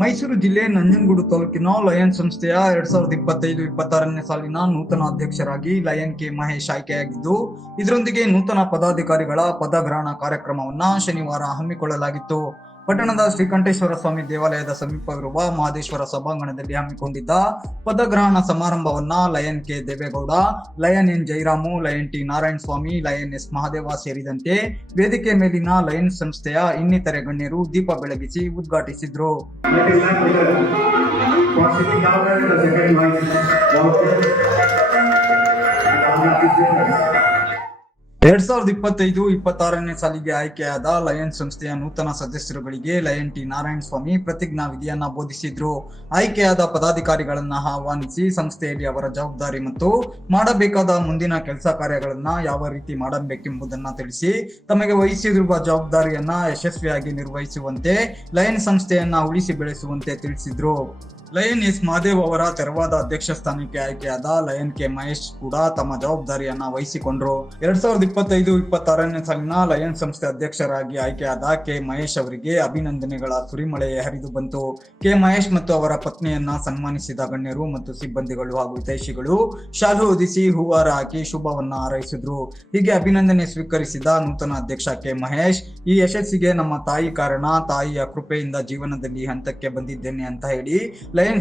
ಮೈಸೂರು ಜಿಲ್ಲೆ ನಂಜನಗೂಡು ತಾಲೂಕಿನ ಲಯನ್ ಸಂಸ್ಥೆಯ ಎರಡ್ ಸಾವಿರದ ಇಪ್ಪತ್ತೈದು, ಇಪ್ಪತ್ತಾರನೇ ಸಾಲಿನ ನೂತನ ಅಧ್ಯಕ್ಷರಾಗಿ ಲಯನ್ ಕೆ ಮಹೇಶ್ ಆಯ್ಕೆಯಾಗಿದ್ದು, ಇದರೊಂದಿಗೆ ನೂತನ ಪದಾಧಿಕಾರಿಗಳ ಪದಗ್ರಹಣ ಕಾರ್ಯಕ್ರಮವನ್ನ ಶನಿವಾರ ಹಮ್ಮಿಕೊಳ್ಳಲಾಗಿತ್ತು. ಪಟ್ಟಣದ ಶ್ರೀಕಂಠೇಶ್ವರ ಸ್ವಾಮಿ ದೇವಾಲಯದ ಸಮೀಪವಿರುವ ಮಹದೇಶ್ವರ ಸಭಾಂಗಣದಲ್ಲಿ ಹಮ್ಮಿಕೊಂಡಿದ್ದ ಪದಗ್ರಹಣ ಸಮಾರಂಭವನ್ನ lion K. Devegowda, lion N. Jairam, lion T. Narayana Swamy, lion S. Mahadeva ಸೇರಿದಂತೆ ವೇದಿಕೆ ಮೇಲಿನ ಲಯನ್ ಸಂಸ್ಥೆಯ ಇನ್ನಿತರೆ ಗಣ್ಯರು ದೀಪ ಬೆಳಗಿಸಿ ಉದ್ಘಾಟಿಸಿದ್ರು. ಎರಡ್ ಸಾವಿರದ ಇಪ್ಪತ್ತೈದು, ಇಪ್ಪತ್ತಾರನೇ ಸಾಲಿಗೆ ಆಯ್ಕೆಯಾದ ಲಯನ್ ಸಂಸ್ಥೆಯ ನೂತನ ಸದಸ್ಯರುಗಳಿಗೆ ಲಯನ್ ಟಿ. ನಾರಾಯಣ ಸ್ವಾಮಿ ಪ್ರತಿಜ್ಞಾ ವಿಧಿಯನ್ನ ಬೋಧಿಸಿದ್ರು. ಆಯ್ಕೆಯಾದ ಪದಾಧಿಕಾರಿಗಳನ್ನ ಆಹ್ವಾನಿಸಿ ಸಂಸ್ಥೆಯಲ್ಲಿ ಅವರ ಜವಾಬ್ದಾರಿ ಮತ್ತು ಮಾಡಬೇಕಾದ ಮುಂದಿನ ಕೆಲಸ ಕಾರ್ಯಗಳನ್ನ ಯಾವ ರೀತಿ ಮಾಡಬೇಕೆಂಬುದನ್ನ ತಿಳಿಸಿ, ತಮಗೆ ವಹಿಸಿರುವ ಜವಾಬ್ದಾರಿಯನ್ನ ಯಶಸ್ವಿಯಾಗಿ ನಿರ್ವಹಿಸುವಂತೆ ಲಯನ್ ಸಂಸ್ಥೆಯನ್ನ ಉಳಿಸಿ ಬೆಳೆಸುವಂತೆ ತಿಳಿಸಿದ್ರು. ಲಯನ್ ಎಸ್ ಮಹದೇವ್ ಅವರ ತೆರವಾದ ಅಧ್ಯಕ್ಷ ಸ್ಥಾನಕ್ಕೆ ಆಯ್ಕೆಯಾದ ಲಯನ್ ಕೆ ಮಹೇಶ್ ಕೂಡ ತಮ್ಮ ಜವಾಬ್ದಾರಿಯನ್ನ ವಹಿಸಿಕೊಂಡ್ರು. ಎರಡ್ ಸಾವಿರದ ಇಪ್ಪತ್ತೈದು, ಇಪ್ಪತ್ತಾರನೇ ಸಾಲಿನ ಲಯನ್ ಸಂಸ್ಥೆ ಅಧ್ಯಕ್ಷರಾಗಿ ಆಯ್ಕೆಯಾದ ಕೆ ಮಹೇಶ್ ಅವರಿಗೆ ಅಭಿನಂದನೆಗಳ ಸುರಿಮಳೆ ಹರಿದು ಬಂತು. ಕೆ ಮಹೇಶ್ ಮತ್ತು ಅವರ ಪತ್ನಿಯನ್ನ ಸನ್ಮಾನಿಸಿದ ಗಣ್ಯರು ಮತ್ತು ಸಿಬ್ಬಂದಿಗಳು ಹಾಗೂ ಹಿತೈಷಿಗಳು ಶಾಲು ಹೊದಿಸಿ ಹೂವಾರ ಹಾಕಿ ಶುಭವನ್ನ ಹಾರೈಸಿದ್ರು. ಹೀಗೆ ಅಭಿನಂದನೆ ಸ್ವೀಕರಿಸಿದ ನೂತನ ಅಧ್ಯಕ್ಷ ಕೆ ಮಹೇಶ್, ಈ ಯಶಸ್ಸಿಗೆ ನಮ್ಮ ತಾಯಿ ಕಾರಣ. ತಾಯಿಯ ಕೃಪೆಯಿಂದ ಜೀವನದಲ್ಲಿ ಹಂತಕ್ಕೆ ಬಂದಿದ್ದೇನೆ ಅಂತ ಹೇಳಿ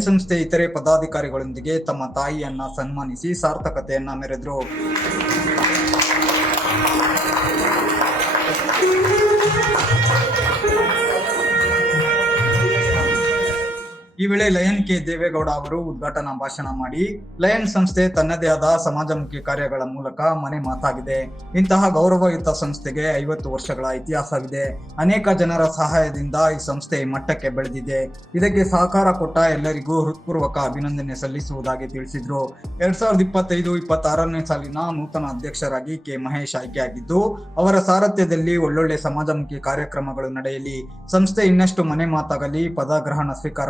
ಸಂಸ್ಥೆ ಇತರೆ ಪದಾಧಿಕಾರಿಗಳೊಂದಿಗೆ ತಮ್ಮ ತಾಯಿಯನ್ನ ಸನ್ಮಾನಿಸಿ ಸಾರ್ಥಕತೆಯನ್ನ ಮೆರೆದ್ರು? ಈ ವೇಳೆ ಲಯನ್ ಕೆ ದೇವೇಗೌಡ ಅವರು ಉದ್ಘಾಟನಾ ಭಾಷಣ ಮಾಡಿ, ಲಯನ್ ಸಂಸ್ಥೆ ತನ್ನದೇ ಆದ ಸಮಾಜಮುಖಿ ಕಾರ್ಯಗಳ ಮೂಲಕ ಮನೆ ಮಾತಾಗಿದೆ. ಇಂತಹ ಗೌರವಯುತ ಸಂಸ್ಥೆಗೆ ಐವತ್ತು ವರ್ಷಗಳ ಇತಿಹಾಸವಿದೆ. ಅನೇಕ ಜನರ ಸಹಾಯದಿಂದ ಈ ಸಂಸ್ಥೆ ಮಟ್ಟಕ್ಕೆ ಬೆಳೆದಿದೆ. ಇದಕ್ಕೆ ಸಹಕಾರ ಕೊಟ್ಟ ಎಲ್ಲರಿಗೂ ಹೃತ್ಪೂರ್ವಕ ಅಭಿನಂದನೆ ಸಲ್ಲಿಸುವುದಾಗಿ ತಿಳಿಸಿದ್ರು. ಎರಡ್ ಸಾವಿರದ ಇಪ್ಪತ್ತೈದು, ಇಪ್ಪತ್ತಾರನೇ ಸಾಲಿನ ನೂತನ ಅಧ್ಯಕ್ಷರಾಗಿ ಕೆ ಮಹೇಶ್ ಆಯ್ಕೆಯಾಗಿದ್ದು, ಅವರ ಸಾರಥ್ಯದಲ್ಲಿ ಒಳ್ಳೊಳ್ಳೆ ಸಮಾಜಮುಖಿ ಕಾರ್ಯಕ್ರಮಗಳು ನಡೆಯಲಿ. ಸಂಸ್ಥೆ ಇನ್ನಷ್ಟು ಮನೆ ಮಾತಾಗಲಿ, ಪದಗ್ರಹಣ ಸ್ವೀಕಾರ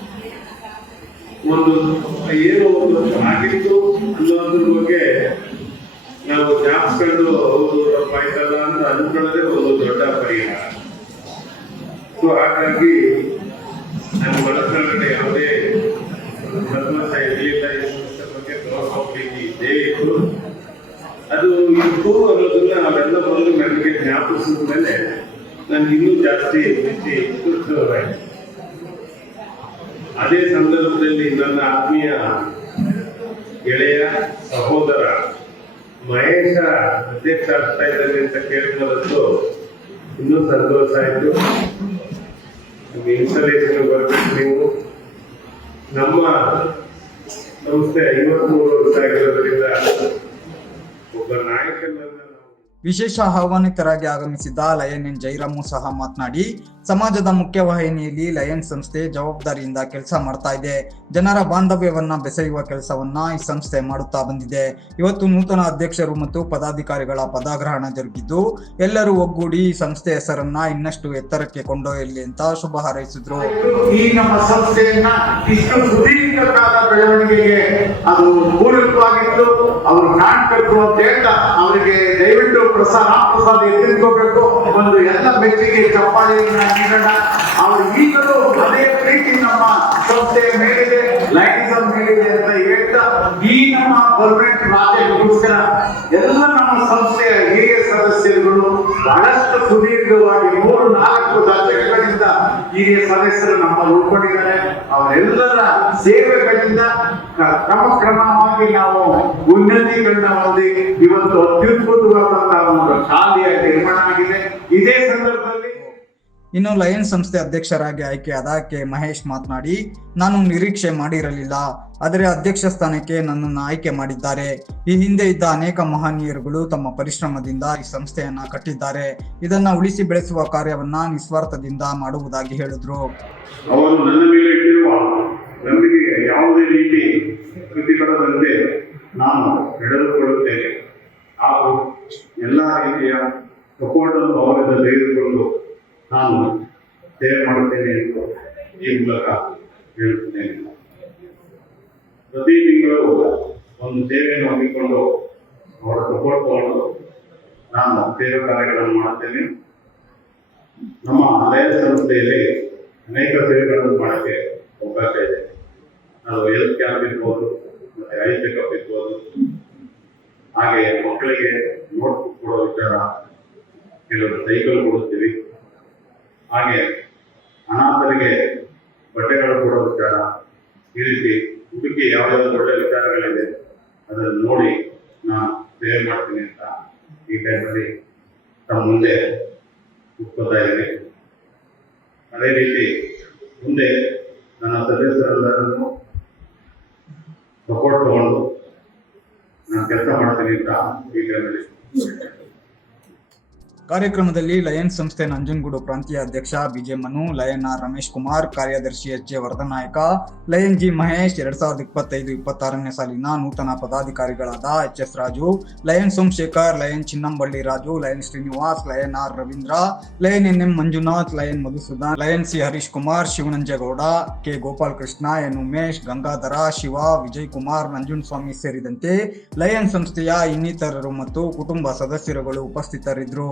ಒಂದು ಏನು ಒಂದು ಆಗಿತ್ತು ಅನ್ನೋದ್ರ ಬಗ್ಗೆ ನಾವು ಜ್ಞಾಪಿಸ್ಕೊಂಡು ಹೌದು ತಪ್ಪಾಯ್ತಲ್ಲ ಅಂತ ಅನ್ಕೊಳ್ಳೋದೇ ಒಂದು ದೊಡ್ಡ ಪರಿಹಾರ. ಸೊ ಹಾಗಾಗಿ ನನ್ನ ಮನಸ್ಸಿನೊಳಗಡೆ ಯಾವುದೇ ಸಂತೋಷ ಇರಲಿಲ್ಲ ಈ ಬಗ್ಗೆ ಗೌರವ ಪ್ರೀತಿ ಇತ್ತು ಅದು ಇತ್ತು ಅನ್ನೋದನ್ನ ಅವೆಲ್ಲ ಮೊದಲು ನನಗೆ ಜ್ಞಾಪಿಸಿದ ಮೇಲೆ ನನ್ಗೆ ಇನ್ನೂ ಜಾಸ್ತಿ ತೃಪ್ತವಾಯಿತು ಅದೇ ಸಂದರ್ಭದಲ್ಲಿ ನನ್ನ ಆತ್ಮೀಯ ಗೆಳೆಯ ಸಹೋದರ ಮಹೇಶ ಅಧ್ಯಕ್ಷ ಆಗ್ತಾ ಇದ್ದಾರೆ ಅಂತ ಕೇಳಿದಂತೂ ಇನ್ನೂ ಸಂತೋಷ ಆಯ್ತು. ಇನ್ಸ್ಟಾಲೇಷನ್ ಬರ್ಬೇಕು ನೀವು. ನಮ್ಮ ಸಂಸ್ಥೆ ಐವತ್ಮೂರು ವರ್ಷ ಆಗಿರೋದ್ರಿಂದ ಒಬ್ಬ ನಾಯಕನನ್ನ ವಿಶೇಷ ಆಹ್ವಾನಿತರಾಗಿ ಆಗಮಿಸಿದ್ದ ಲಯನ್ ಎನ್ ಜೈರಾಮು ಸಹ ಮಾತನಾಡಿ ಸಮಾಜದ ಮುಖ್ಯವಾಹಿನಿಯಲ್ಲಿ ಲಯನ್ ಸಂಸ್ಥೆ ಜವಾಬ್ದಾರಿಯಿಂದ ಕೆಲಸ ಮಾಡ್ತಾ ಇದೆ. ಜನರ ಬಾಂಧವ್ಯವನ್ನ ಬೆಸೆಯುವ ಕೆಲಸವನ್ನ ಈ ಸಂಸ್ಥೆ ಮಾಡುತ್ತಾ ಬಂದಿದೆ. ಇವತ್ತು ನೂತನ ಅಧ್ಯಕ್ಷರು ಮತ್ತು ಪದಾಧಿಕಾರಿಗಳ ಪದಗ್ರಹಣ ಜರುಗಿದ್ದು, ಎಲ್ಲರೂ ಒಗ್ಗೂಡಿ ಈ ಸಂಸ್ಥೆ ಹೆಸರನ್ನ ಇನ್ನಷ್ಟು ಎತ್ತರಕ್ಕೆ ಕೊಂಡೊಯ್ಯಲಿ ಅಂತ ಶುಭ ಹಾರೈಸಿದ್ರು. ಈ ನಮ್ಮ ಸಂಸ್ಥೆಯನ್ನ ಇಷ್ಟು ಬೆಳವಣಿಗೆಗೆ ಅದು ಅವರು ಅಂತ ಹೇಳ್ತಾ ಅವರಿಗೆ ದಯವಿಟ್ಟು ಪ್ರಸಾದ ಪ್ರಸಾದ್ ಎತ್ತಿಟ್ಕೋಬೇಕು. ಒಂದು ಎಲ್ಲ ಮೆಚ್ಚುಗೆ, ಚಪ್ಪಾಳೆಯನ್ನ ನೀಡೋಣ ಅವರು ಈಗಲೂ ಅದೇ ಪ್ರೀತಿ ನಮ್ಮ ಸಂಸ್ಥೆಯ ಮೇಲಿದೆ ಲೈಟಿಸಮ್ ಮೇಲಿದೆ ಅಂತ ಹೇಳ್ತಾ ಈ ನಮ್ಮ ಗೌರ್ಮೆಂಟ್ ರಾಜ್ಯಕ್ಕೋಸ್ಕರ ಎಲ್ಲ ನಮ್ಮ ಸಂಸ್ಥೆಯ ಹಿರಿಯ ಸದಸ್ಯರುಗಳು ಬಹಳಷ್ಟು ಸುದೀರ್ಘವಾಗಿ ಮೂರು, ನಾಲ್ಕು ದಶಕಗಳಿಂದ ಹಿರಿಯ ಸದಸ್ಯರು ನಮ್ಮ ಉಳ್ಕೊಂಡಿದ್ದಾರೆ ಅವರೆಲ್ಲರ ಸೇವೆಗಳಿಂದ ಕ್ರಮ ಕ್ರಮವಾಗಿ ನಾವು ಉನ್ನತಿಗಳನ್ನ ಹೊಂದಿ ಇವತ್ತು ಅತ್ಯದ್ಭುತವಾದಂತಹ ಒಂದು ಶಾಲೆಯ ನಿರ್ಮಾಣ ಆಗಿದೆ. ಇದೇ ಸಂದರ್ಭದಲ್ಲಿ ಇನ್ನು ಲಯನ್ ಸಂಸ್ಥೆ ಅಧ್ಯಕ್ಷರಾಗಿ ಆಯ್ಕೆಯಾದ ಕೆ ಮಹೇಶ್ ಮಾತನಾಡಿ, ನಾನು ನಿರೀಕ್ಷೆ ಮಾಡಿರಲಿಲ್ಲ, ಆದರೆ ಅಧ್ಯಕ್ಷ ಸ್ಥಾನಕ್ಕೆ ನನ್ನನ್ನು ಆಯ್ಕೆ ಮಾಡಿದ್ದಾರೆ. ಈ ಹಿಂದೆ ಇದ್ದ ಅನೇಕ ಮಹನೀಯರುಗಳು ತಮ್ಮ ಪರಿಶ್ರಮದಿಂದ ಈ ಸಂಸ್ಥೆಯನ್ನ ಕಟ್ಟಿದ್ದಾರೆ. ಇದನ್ನ ಉಳಿಸಿ ಬೆಳೆಸುವ ಕಾರ್ಯವನ್ನ ನಿಸ್ವಾರ್ಥದಿಂದ ಮಾಡುವುದಾಗಿ ಹೇಳಿದ್ರು. ಅವರು ನನ್ನ ಮೇಲೆ ನಂಬಿಕೆಗೆ ಯಾವುದೇ ರೀತಿ ನಾನು ನಡೆದುಕೊಳ್ಳುತ್ತೇನೆ. ಹಾಗೂ ಎಲ್ಲ ರೀತಿಯ ಅವರಿಂದ ತೆಗೆದುಕೊಂಡು ನಾನು ಸೇವೆ ಮಾಡುತ್ತೇನೆ ಎಂದು ಈ ಮೂಲಕ ಹೇಳುತ್ತೇನೆ. ಪ್ರತಿ ತಿಂಗಳು ಒಂದು ಸೇವೆಯನ್ನು ಹಮ್ಮಿಕೊಂಡು ಅವರ ಸಪೋರ್ಟ್ ನಾನು ಸೇವೆ ಕಾರ್ಯಗಳನ್ನು ಮಾಡುತ್ತೇನೆ. ನಮ್ಮ ಹಳೆಯ ಸಂಸ್ಥೆಯಲ್ಲಿ ಅನೇಕ ಸೇವೆಗಳನ್ನು ಮಾಡೋಕ್ಕೆ ಅವಕಾಶ ಇದೆ. ಅದು ಹೆಲ್ತ್ ಕ್ಯಾಂಪ್ ಇರ್ಬೋದು ಮತ್ತೆ ಐ ಚೆಕಪ್ ಇರ್ಬೋದು ಹಾಗೆ ಮಕ್ಕಳಿಗೆ ನೋಟ್ಬುಕ್ ಕೊಡೋ ವಿಚಾರ, ಕೆಲವರು ಸೈಕಲ್ ಕೊಡುತ್ತೀವಿ. ಹಾಗೆ ಅನಾಥರಿಗೆ ಬಟ್ಟೆಗಳು ಕೊಡೋ ವಿಚಾರ, ಈ ರೀತಿ ಹುಡುಕಿ ಯಾವ ಒಳ್ಳೆ ವಿಚಾರಗಳಿದೆ, ಅದನ್ನು ನೋಡಿ ನಾನು ಸೇವೆ ಮಾಡ್ತೀನಿ ಅಂತ ಈ ಟೈಮಲ್ಲಿ ತಮ್ಮ ಮುಂದೆ ಒಪ್ಕೋತಾ ಇದ್ದೀನಿ. ಅದೇ ರೀತಿ ಮುಂದೆ ನನ್ನ ಸದಸ್ಯರೆಲ್ಲರನ್ನು ಸಪೋರ್ಟ್ ತಗೊಂಡು ನಾನು ಕೆಲಸ ಮಾಡ್ತೀನಿ ಅಂತ ಈ ಟೈಮಲ್ಲಿ. ಕಾರ್ಯಕ್ರಮದಲ್ಲಿ ಲಯನ್ಸ್ ಸಂಸ್ಥೆ ನಂಜನಗೂಡು ಪ್ರಾಂತೀಯ ಅಧ್ಯಕ್ಷ BJ Manu, lion R Ramesh Kumar, ಕಾರ್ಯದರ್ಶಿ H J Vardhanayaka, lion G Mahesh ಎರಡ್ ಸಾವಿರದ ಇಪ್ಪತ್ತೈದು, ಇಪ್ಪತ್ತಾರನೇ ಸಾಲಿನ ನೂತನ ಪದಾಧಿಕಾರಿಗಳಾದ H S Raju, lion Somashekar, lion Chinnamballi Raju, lion Srinivas, lion R Ravindra, lion N M Manjunath, lion Madhusudan, lion C Harish Kumar, Shivananjegowda, K Gopal Krishna, N Umesh, Gangadhara, Shiva, Vijay Kumar Nanjundaswamy ಸೇರಿದಂತೆ lion ಸಂಸ್ಥೆಯ ಇನ್ನಿತರರು ಮತ್ತು ಕುಟುಂಬ ಸದಸ್ಯರುಗಳು ಉಪಸ್ಥಿತರಿದ್ದರು.